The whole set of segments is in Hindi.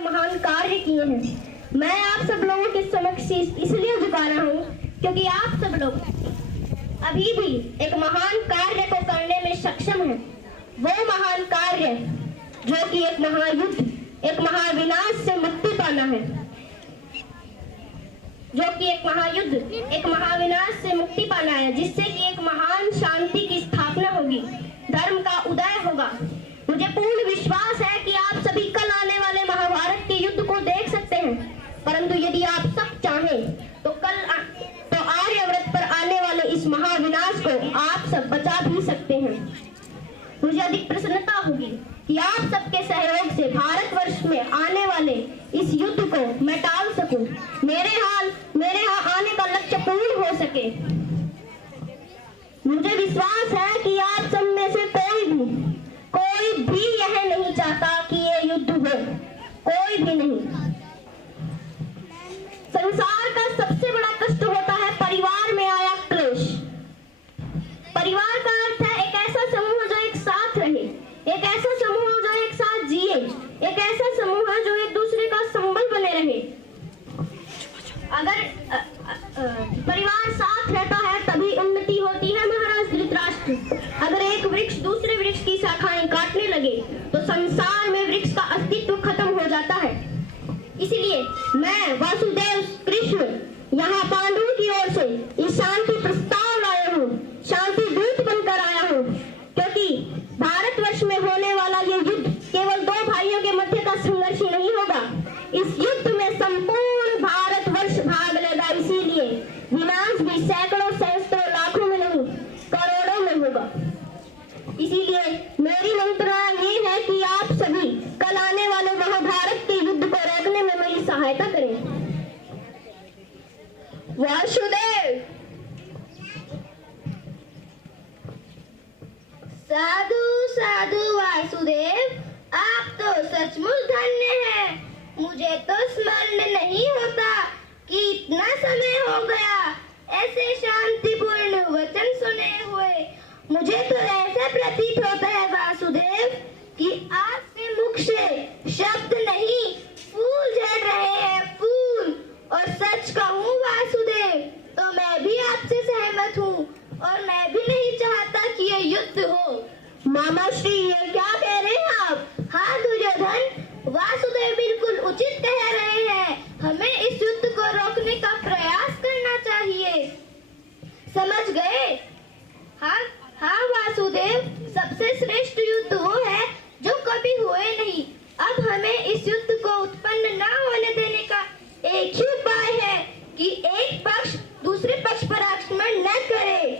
महान कार्य किए हैं। मैं आप सब लोगों के समक्ष इसलिए झुका रहा हूँ क्योंकि आप सब लोग अभी भी एक महान कार्य को करने में सक्षम हैं। वो महान कार्य जो कि एक महायुद्ध, एक महाविनाश से मुक्ति पाना है, जो कि एक महायुद्ध, एक महाविनाश से मुक्ति पाना है, जिससे कि एक महान शांति की स्थापना होगी, धर्म का उदय होगा। मुझे पूर्ण विश्वास है कि आप सभी कल आने वाले महाभारत के युद्ध को देख सकते हैं, परंतु यदि आप सब चाहें तो तो आर्यव्रत पर आने वाले इस महाविनाश को आप सब बचा भी सकते हैं। मुझे अधिक प्रसन्नता होगी कि आप सबके सहयोग से भारतवर्ष में आने वाले इस युद्ध को मैं टाल सकूं, मेरे यहाँ आने का लक्ष्य पूर्ण हो सके। मुझे विश्वास है कि आप सब में से कोई भी यह नहीं चाहता कि ये युद्ध हो, कोई भी नहीं। संसार का सबसे बड़ा कष्ट होता है परिवार में आया क्लेश। परिवार का अर्थ है एक ऐसा समूह जो एक साथ रहे, एक ऐसा समूह जो एक साथ जिए, एक ऐसा समूह जो एक दूसरे का संबल बने रहे। अगर परिवार साथ रहता है तभी उन्नति होती है महाराज धृतराष्ट्र। अगर एक वृक्ष दूसरे वृक्ष की शाखाएं काटने लगे तो संसार में वृक्ष का अस्तित्व खत्म हो जाता है। इसलिए मैं वासुदेव कृष्ण यहाँ पांडवों की ओर से इस शांति प्रस्ताव लाया हूँ, शांति दूत बनकर आया हूँ, क्योंकि भारतवर्ष में होने वाला ये युद्ध केवल दो भाइयों के मध्य का संघर्ष ही नहीं होगा। इस युद्ध में संपूर्ण भारतवर्ष भाग लेगा। इसीलिए विनाश भी सैकड़ों सहस्त्रों लाखों में नहीं, करोड़ों में होगा। इसीलिए मेरी मंत्रणा ये है कि आप सभी कल आने वाले महाभारत के युद्ध को रोकने में मेरी सहायता करें। वासुदेव, साधु साधु वासुदेव, आप तो सचमुच धन्य हैं। मुझे तो स्मरण नहीं होता कि इतना समय हो गया ऐसे शांतिपूर्ण वचन सुने हुए। मुझे तो ऐसा प्रतीत होता है वासुदेव कि आपके मुख से शब्द नहीं फूल झड़ रहे हैं, फूल। और सच कहूँ वासुदेव तो मैं भी आपसे सहमत हूँ और मैं भी नहीं चाहता कि ये युद्ध हो। मामा श्री, ये क्या कह रहे हैं आप? हाँ दुर्योधन, वासुदेव बिल्कुल उचित कह रहे हैं। हमें इस युद्ध को रोकने का प्रयास करना चाहिए, समझ गए? हाँ वासुदेव, सबसे श्रेष्ठ युद्ध वो है जो कभी हुए नहीं। अब हमें इस युद्ध को उत्पन्न न होने देने का एक ही उपाय है कि एक पक्ष दूसरे पक्ष पर आक्रमण न करे।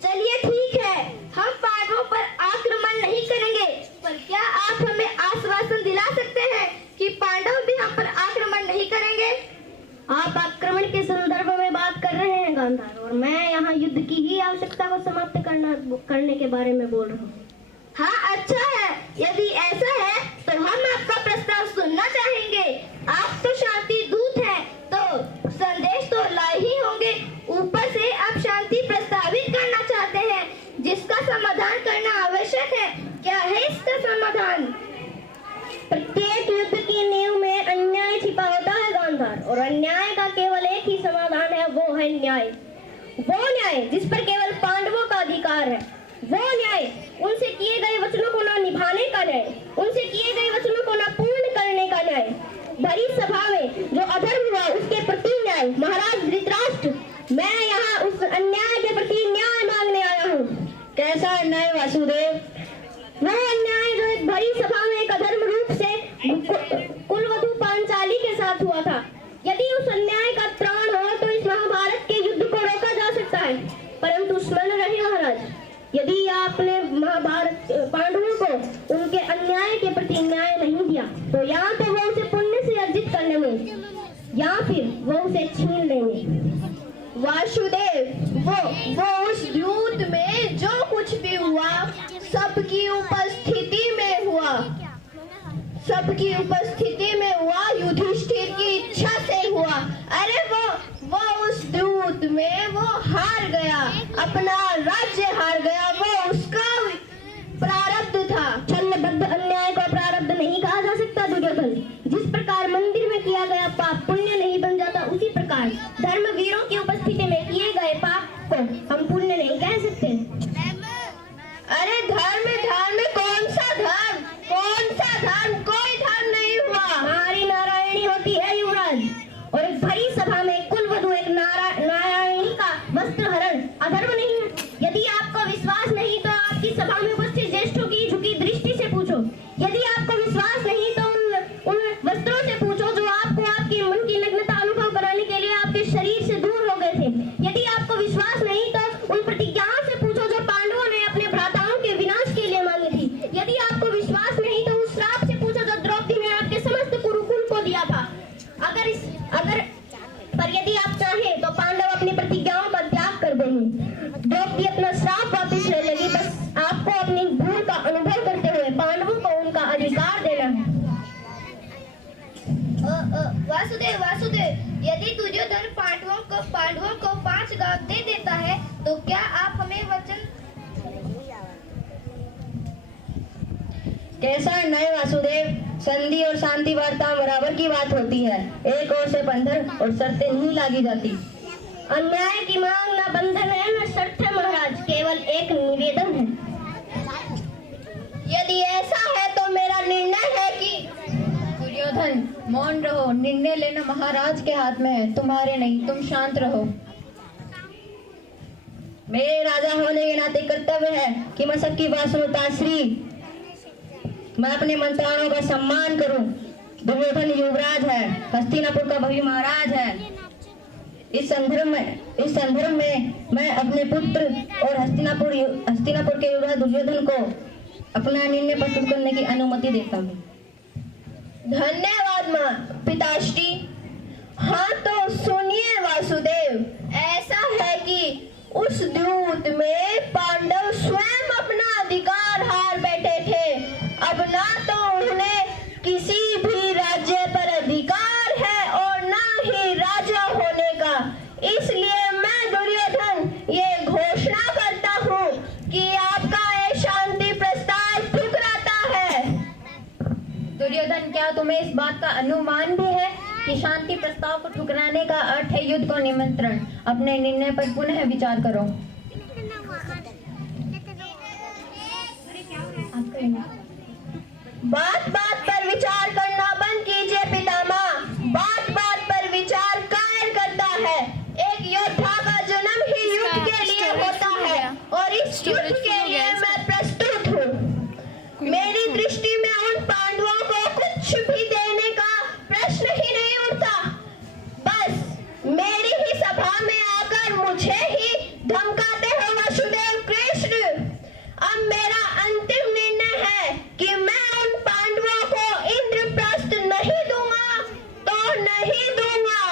चलिए ठीक है, हम पांडवों पर आक्रमण नहीं करेंगे, पर क्या आप हमें आश्वासन दिला सकते हैं कि पांडव भी हम पर आक्रमण नहीं करेंगे? आप आक्रमण के संदर्भ में बात कर रहे हैं गांधार, और मैं यहाँ युद्ध की ही आवश्यकता को समाप्त करने के बारे में बोल रहा हूँ। हाँ अच्छा है, यदि ऐसा है तो हम आपका प्रस्ताव सुनना चाहेंगे। आप तो शांति दूत हैं, तो संदेश तो लाए ही होंगे। ऊपर से आप शांति प्रस्तावित करना चाहते हैं, जिसका समाधान करना आवश्यक है। क्या है इसका समाधान? प्रत्येक युद्ध की नींव में अन्याय छिपा होता है गांधार, और अन्याय का केवल एक ही समाधान है, वो है न्याय। वो न्याय जिस पर केवल पांडवों का अधिकार है, वो न्याय उनसे किए गए वचनों को न निभाने का न्याय, उनसे किए गए वचनों को न पूर्ण करने का न्याय। भरी सभा में जो अधर्म हुआ उसके प्रति न्याय। महाराज धृतराष्ट्र, मैं यहाँ उस अन्याय के प्रति न्याय मांगने आया हूँ। कैसा अन्याय वासुदेव? वो अन्याय जो एक भरी सभा में एक अधर्म रूप से कुलवधू पांचाली के साथ हुआ था। यदि उस अन्याय का त्राण हो तो इस महाभारत के युद्ध को रोका जा सकता है, परंतु स्मरण रहे महाराज, यदि आपने महाभारत पांडवों को उनके अन्याय के प्रति न्याय नहीं दिया तो या तो वो उसे पुण्य से अर्जित कर लेंगे या फिर वो उसे छीन लेंगे। वासुदेव, वो उस युद्ध में जो कुछ भी हुआ सबकी उपस्थिति में हुआ, सबकी उपस्थिति में हुआ, युधिष्ठिर की इच्छा से हुआ। अरे वो उस युद्ध में वो हार गया, अपना राज्य हार गया, वो उसका प्रारब्ध था। छलबद्ध अन्याय को प्रारब्ध नहीं कहा जा सकता दुर्योधन। वासुदेव वासुदेव, यदि दुर्योधन पांडवों को 5 गांव दे देता है तो क्या आप हमें वचन? कैसा अन्याय वासुदेव, संधि और शांति वार्ता बराबर की बात होती है। एक ओर से बंधन और शर्तें नहीं लागी जाती। अन्याय की मांग न बंधन है न शर्त है महाराज, केवल एक निवेदन है। यदि ऐसा है तो मेरा निर्णय है कि दुर्योधन मौन रहो, निर्णय लेना महाराज के हाथ में है, तुम्हारे नहीं, तुम शांत रहो। मेरे राजा होने के नाते कर्तव्य है कि मैं सबकी बात सुनता श्री मैं अपने मंत्राणों का सम्मान करूं। दुर्योधन युवराज है, हस्तिनापुर का भव्य महाराज है। इस संदर्भ में मैं अपने पुत्र और हस्तिनापुर के युवराज दुर्योधन को अपना निर्णय प्रस्तुत करने की अनुमति देता हूँ। धन्यवाद पिताश्री। हाँ तो सुनिए वासुदेव, ऐसा है कि उस द्यूत में पांडव स्वयं अपना अधिकार हार बैठे थे। अब ना तो उन्हें किसी भी राज्य पर अधिकार है और ना ही राजा होने का। इसलिए मैं दुर्योधन ये घोषणा करता हूँ कि आपका ये शांति प्रस्ताव ठुकराता है। दुर्योधन, क्या तुम्हें इस बात का अनुमान भी है कि शांति प्रस्ताव को ठुकराने का अर्थ है युद्ध को निमंत्रण? अपने निर्णय पर पुनः विचार करो। बात बात पर विचार करना बंद कीजिए पितामह। बात बात पर विचार कायर करता है। एक योद्धा का जन्म ही युद्ध के लिए होता है और इस युद्ध के लिए मैं प्रस्तुत हूँ। मेरी दृष्टि में उन पांडवों को कुछ भी देने का प्रश्न ही नहीं उठता। बस मेरी ही सभा में आकर मुझे ही धमकाते हो वासुदेव कृष्ण। अब मेरा अंतिम निर्णय है कि मैं उन पांडवों को इंद्रप्रस्थ नहीं दूंगा तो नहीं दूंगा।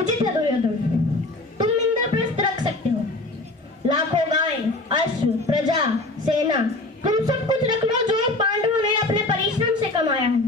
उचित है दुर्योधन, तुम इंद्रप्रस्थ रख सकते हो। लाखों गायें, अश्व, प्रजा, सेना, तुम सब कुछ रख लो जो पांडवों ने अपने परिश्रम से कमाया है।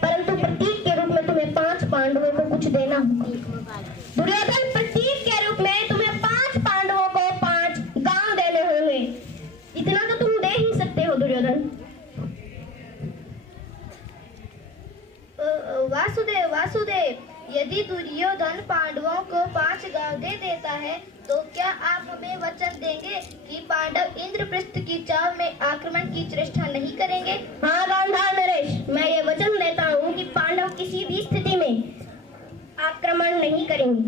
परंतु प्रतीक के रूप में तुम्हें 5 पांडवों को कुछ देना होगा। दुर्योधन, प्रतीक के रूप में तुम्हें 5 पांडवों को 5 गांव देने होंगे। इतना तो तुम दे ही सकते हो दुर्योधन। वासुदेव वासुदेव, यदि दुर्योधन पांडवों को 5 गांव दे देता है तो क्या आप हमें वचन देंगे कि पांडव इंद्रप्रस्थ की चाल में आक्रमण की चेष्टा नहीं करेंगे? हाँ गांधार नरेश, मैं ये वचन देता हूँ कि पांडव किसी भी स्थिति में आक्रमण नहीं करेंगे।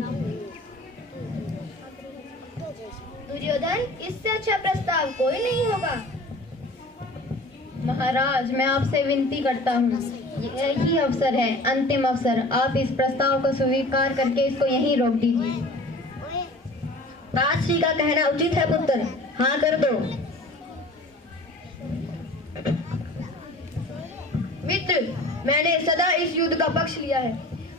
दुर्योधन, इससे अच्छा प्रस्ताव कोई नहीं होगा। महाराज, मैं आपसे विनती करता हूँ, यही अवसर है, अंतिम अवसर। आप इस प्रस्ताव को स्वीकार करके इसको यहीं रोक दीजिए। राजश्री का कहना उचित है पुत्र, हाँ कर दो। मित्र, मैंने सदा इस युद्ध का पक्ष लिया है।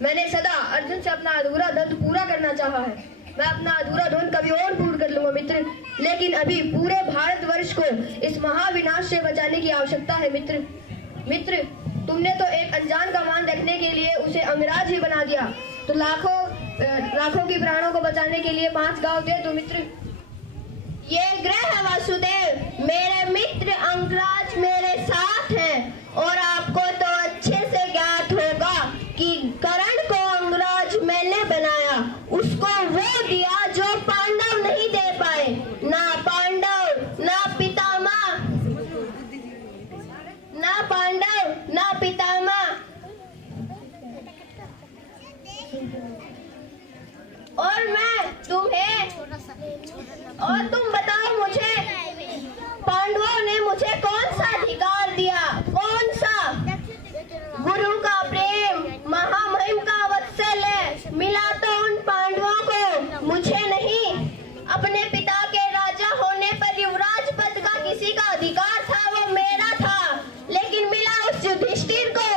मैंने सदा अर्जुन से अपना अधूरा दंड पूरा करना चाहा है। मैं अपना अधूरा दंड कभी और पूर्ण कर लूंगा मित्र, लेकिन अभी पूरे भारतवर्ष को इस महाविनाश से बचाने की आवश्यकता है मित्र, तुमने तो एक अनजान का मान रखने के लिए उसे अंगराज ही बना दिया, तो लाखों की प्राणों को बचाने के लिए 5 गांव दे दो मित्र। ये ग्रह वासुदेव, मेरे मित्र अंगराज मेरे साथ हैं और आपको तो अच्छे से ज्ञात होगा कि कर्ण को अंगराज मैंने बनाया, उसको वो दिया जो पांडव नहीं दे पाए। ना पांडव ना पितामह, ना पांडव ना पितामह। और तुम बताओ मुझे, पांडवों ने मुझे कौन सा अधिकार दिया? कौन सा? गुरु का प्रेम, महामहिम का वात्सल्य मिला तो उन पांडवों को, मुझे नहीं। अपने पिता के राजा होने पर युवराज पद का किसी का अधिकार था, वो मेरा था, लेकिन मिला उस युधिष्ठिर को।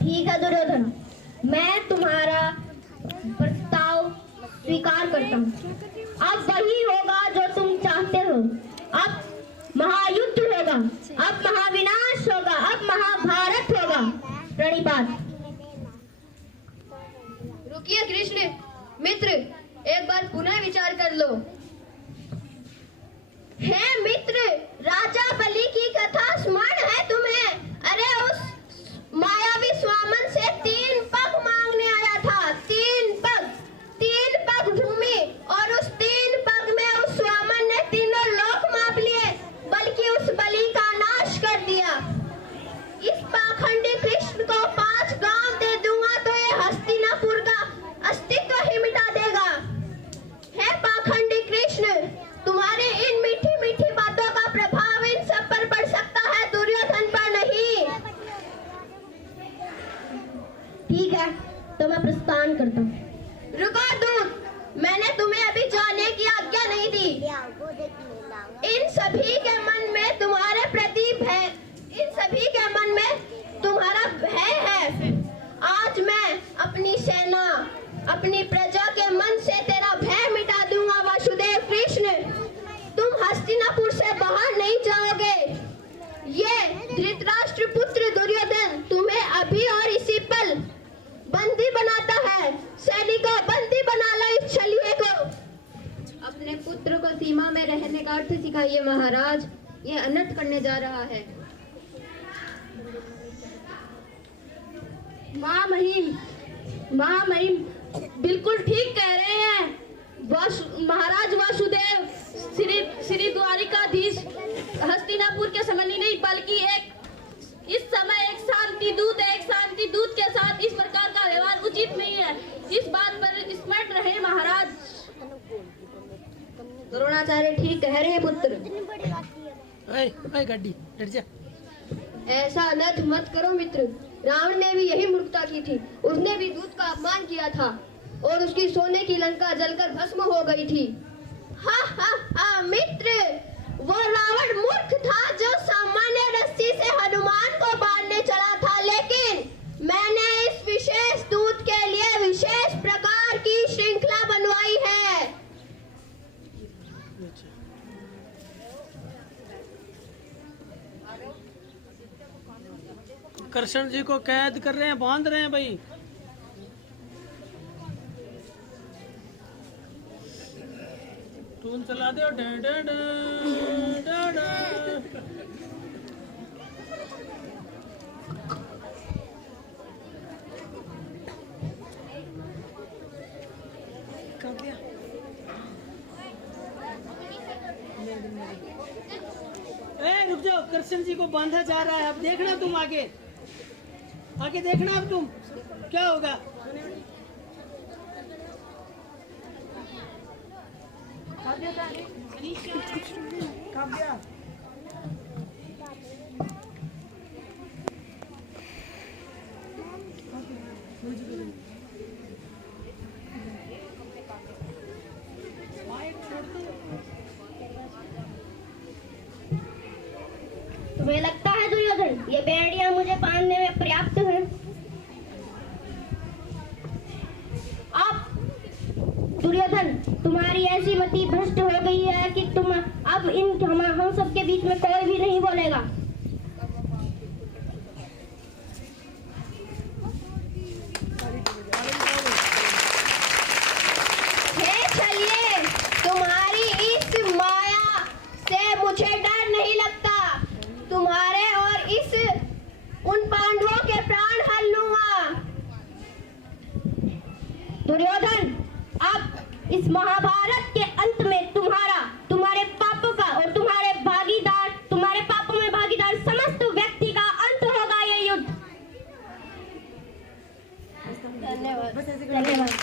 ठीक है दुर्योधन, मैं तुम्हारा प्रस्ताव स्वीकार करता हूँ। अब वही होगा जो तुम चाहते हो। अब महायुद्ध होगा, अब महाविनाश होगा, अब महाभारत होगा। प्रणिपात। रुकिए कृष्ण मित्र, एक बार पुनः विचार कर लो। हे मित्र, राजा बलि की कथा स्मरण है तुम्हें? अरे उस मायावी स्वामन से 3 पग मांगने आया था, 3 पग भूमि, और उस 3 पग में उस स्वामन ने तीनों लोक माप लिए, बल्कि उस बलि का नाश कर दिया। इस पाखंडी कृष्ण को 5 गांव दे दूंगा तो ये हस्तिनापुर का अस्तित्व ही मिटा देगा। हे पाखंडी कृष्ण, तुम्हारी इन मीठी मीठी बातों का प्रभाव इन सब पर पड़ सकता है, दुर्योधन पर नहीं। ठीक है, तो मैं प्रस्थान करता हूँ। रुको दूत, मैंने तुम्हें अभी जाने की आज्ञा नहीं दी। इन सभी के मन में तुम्हारे प्रति भय, इन सभी के मन में तुम्हारा भय है। आज मैं अपनी सेना, अपनी प्रजा के मन से तेरा भय मिटा दूंगा वासुदेव कृष्ण। तुम हस्तिनापुर से बाहर नहीं जाओगे। ये धृतराष्ट्र पुत्र दुर्योधन तुम्हें अभी और इसी पल बंदी बनाता है। सैनिकों, बंदी बना लो इस छलिए को। अपने पुत्र को सीमा में रहने का अर्थ सिखाइए महाराज, ये अनर्थ करने जा रहा है। महामहिम बिल्कुल ठीक कह रहे हैं। महाराज वासुदेव श्री द्वारिकाधीश हस्तिनापुर के संबंधी नहीं, बल्कि इस समय एक शांति दूत के साथ इस प्रकार का व्यवहार उचित नहीं है। इस बात पर स्मरण रहे महाराज। द्रोणाचार्य ठीक कह रहे हैं पुत्र। गड्डी हट जा। ऐसा अनर्थ मत करो मित्र। रावण ने भी यही मूर्खता की थी। उसने भी दूत का अपमान किया था और उसकी सोने की लंका जलकर भस्म हो गई थी। हा मित्र, वो रावण मूर्ख था जो सामान्य रस्सी से हनुमान को बांधने चला था, लेकिन मैंने इस विशेष दूत के लिए विशेष प्रकार की श्रृंखला बनवाई है। कृष्ण जी को कैद कर रहे हैं, बांध रहे हैं भाई। टून चला दो। रुक जाओ, कृष्ण जी को बांधा जा रहा है। अब देखना तुम आगे देखना, अब तुम क्या होगा। तुम्हें लगता है दुर्योधन ये बेड़ियां मुझे बांधने में पर्याप्त हैं? अब दुर्योधन, तुम्हारी ऐसी मति भ्रष्ट हो गई है कि तुम अब हम सब के बीच में कोई भी नहीं बोलेगा। हे छलिए, तुम्हारी इस माया से मुझे डर नहीं लगता। तुम्हारे और उन पांडवों के प्राण हर लूंगा। दुर्योधन, अब इस महाभारत के अंत में तुम्हारे पापों का और तुम्हारे पापों में भागीदार समस्त व्यक्ति का अंत होगा ये युद्ध। धन्यवाद।